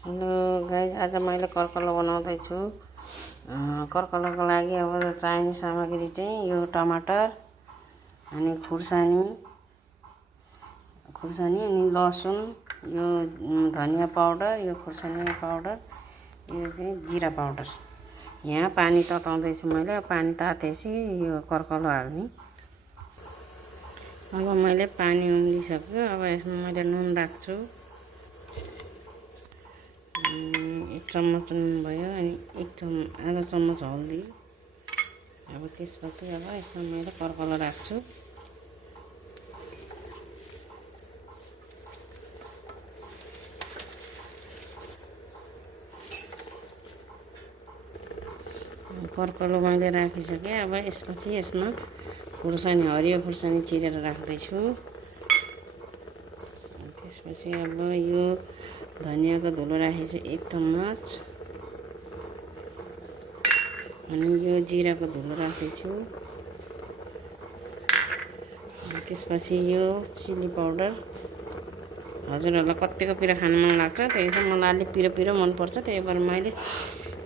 Hello guys, आज मैले कर्कलो बनाउँदैछु। कर्कलोको लागि अब चाहिने सामग्री चाहिँ यो टमाटर अनि खुर्सानी अनि लसुन, यो धनिया पाउडर, यो खुर्सानी पाउडर, यो चाहिँ जिरा पाउडर। यहाँ पानी तताउँदैछु मैले। पानी तातेपछि यो कर्कलो हाल्ने। अब मैले पानी उम्लिसक्यो। अब यसमा मैले नुन राख्छु। 1 चम्मच नुन भयो अनि आधा चम्मच हल्दी। अब त्यसपछि अब यसमा मैले कर्कलो राख्छु। कर्कलो मैले राखिसकेँ। अब यसपछि यसमा खुर्सानी, हरियो खुर्सानी चिरेर राख्दैछु। त्यसपछि अब यो धनियाको धुलो राखेको छु 1 चम्मच अनि यो जिराको धुलो राख्दैछु। त्यसपछि यो चिली पाउडर। हजुरहरूलाई कतिको पिरो खानु मन लाग्छ त्यही चाहिँ मलाई अलिक पिरो मनपर्छ, त्यही भएर मैले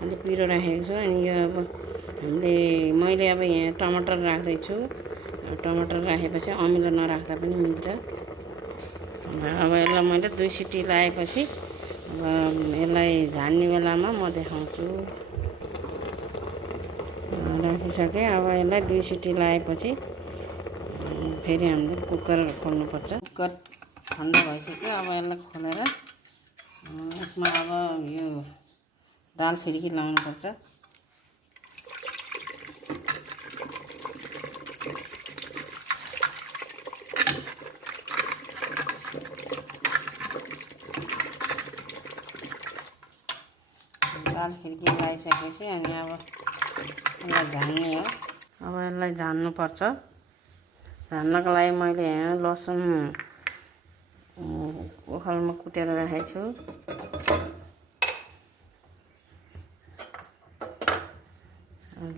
अलिक पिरो राखेको छु। अनि यो अब मैले अब यहाँ टमाटर राख्दैछु। टमाटर राखेपछि अमिलो नराख्दा पनि मिल्छ। अब यसलाई मैले 2 सिटी लगाएपछि अब यसलाई झान्ने बेलामा म देखाउँछु। राखिसकेँ। अब यसलाई 2 सिटी लगाएपछि फेरि हामीले कुकर खोल्नुपर्छ। कुकर ठन्डा भइसक्यो। अब यसलाई खोलेर यसमा अब यो दाल फिर्की लगाउनुपर्छ। दाल फिर्की लगाइसकेपछि अनि अब यसलाई झान्ने हो। अब यसलाई झान्नुपर्छ। झान्नको लागि मैले यहाँ लसुन ओखलमा कुटेर राखेको छु।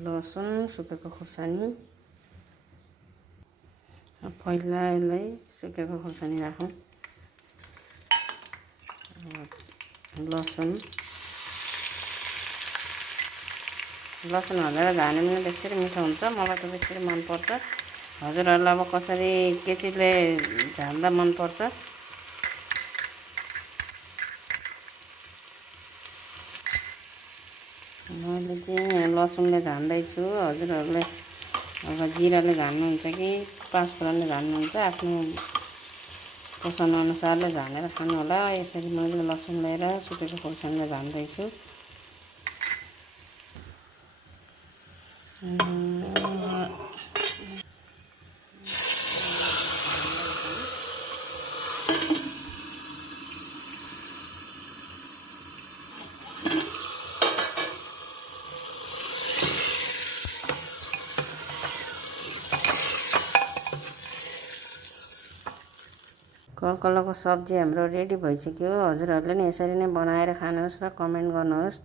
लसुन, सुकेको खुर्सानी। पहिला यसलाई सुकेको खुर्सानी राखौँ। लसुन हालेर झाने पनि त्यसरी मिठो हुन्छ। मलाई त त्यसरी मनपर्छ। हजुरहरूलाई अब कसरी के चिजले झान्दा मनपर्छ? मैले चाहिँ यहाँ लसुनले झान्दैछु। हजुरहरूले अब जिराले झान्नुहुन्छ कि पाँचफोरनले झान्नुहुन्छ, आफ्नो पोषण अनुसारले झानेर खानु होला। यसरी मैले लसुन लिएर सुकेको खुर्सानीले झान्दैछु। कर्कलोको सब्जी हाम्रो रेडी भइसक्यो। हजुरहरूले नि यसरी नै बनाएर खानुहोस् र कमेन्ट गर्नुहोस्।